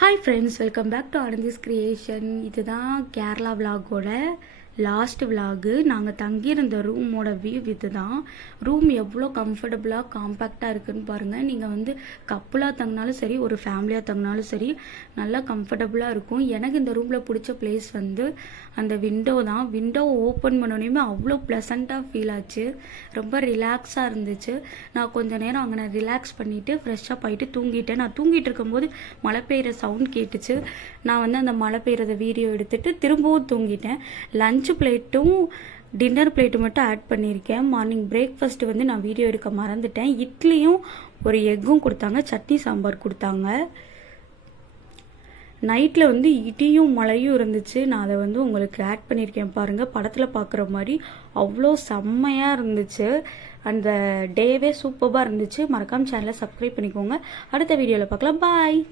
Hi friends, welcome back to Anandhi's Creation. இதுதான் Kerala விலாகோட last vlog. நாங்கள் தங்கியிருந்த ரூமோட வியூ இதுதான். ரூம் எவ்வளோ கம்ஃபர்டபுளாக காம்பேக்டாக இருக்குதுன்னு பாருங்கள். நீங்கள் வந்து கப்புளாக தங்கினாலும் சரி, ஒரு ஃபேமிலியாக தங்கினாலும் சரி, நல்லா கம்ஃபர்டபுளாக இருக்கும். எனக்கு இந்த ரூமில் பிடிச்ச பிளேஸ் வந்து அந்த விண்டோ தான். விண்டோவை ஓப்பன் பண்ணோன்னே அவ்வளோ ப்ளசண்ட்டாக ஃபீல் ஆச்சு. ரொம்ப ரிலாக்ஸாக இருந்துச்சு. நான் கொஞ்சம் நேரம் அங்கே நான் ரிலாக்ஸ் பண்ணிவிட்டு ஃப்ரெஷ்ஷாக போயிட்டு தூங்கிட்டேன். நான் தூங்கிட்டு இருக்கும்போது மழை பெய்கிற சவுண்ட் கேட்டுச்சு. நான் வந்து அந்த மழை பெய்கிறத வீடியோ எடுத்துகிட்டு திரும்பவும் தூங்கிட்டேன். லஞ்ச் பிளேட்டும் டின்னர் பிளேட்டு மட்டும் ஆட் பண்ணியிருக்கேன். மார்னிங் பிரேக்ஃபாஸ்ட் வந்து நான் வீடியோ எடுக்க மறந்துட்டேன். இட்லியும் ஒரு எக்கும் கொடுத்தாங்க, சட்னி சாம்பார் கொடுத்தாங்க. நைட்டில் வந்து இடியும் மழையும் இருந்துச்சு. நான் அதை வந்து உங்களுக்கு ஆட் பண்ணியிருக்கேன் பாருங்கள். படத்தில் பார்க்குற மாதிரி அவ்வளோ செம்மையாக இருந்துச்சு. அந்த டேவே சூப்பராக இருந்துச்சு. மறக்காமல் சேனலை சப்ஸ்கிரைப் பண்ணிக்கோங்க. அடுத்த வீடியோவில் பார்க்கலாம். பாய்.